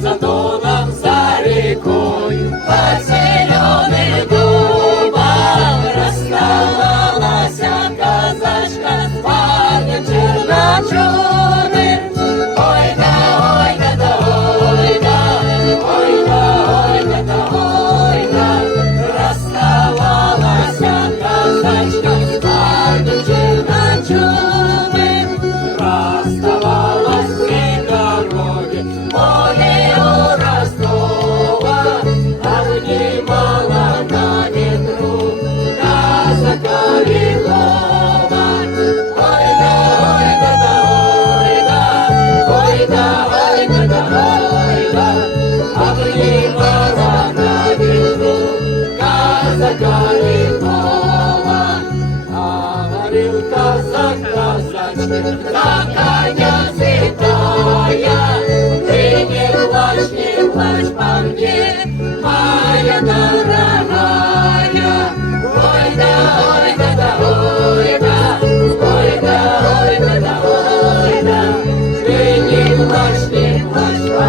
за Доном, за рекой, под зеленым дубом расставалась казачка с парнем черночерным. Ой-да, ой-да, да ой-да, ой-да, ой-да, да ой-да, расставалась казачка с парнем черночерным. Расставалась при дороге, поле у Ростова, обнимала на ветру казака Львова. Ой-да, ой-да, да ой-да, ой-да, ой-да, да ой-да, обнимала на ветру казака Львова. А говорил казак казачке, на коня святая, ты не плачь по мне, моя дорогая. Ой-да, ой-да, да ой-да, ой-да, ой-да, да ой-да, ты не плачь по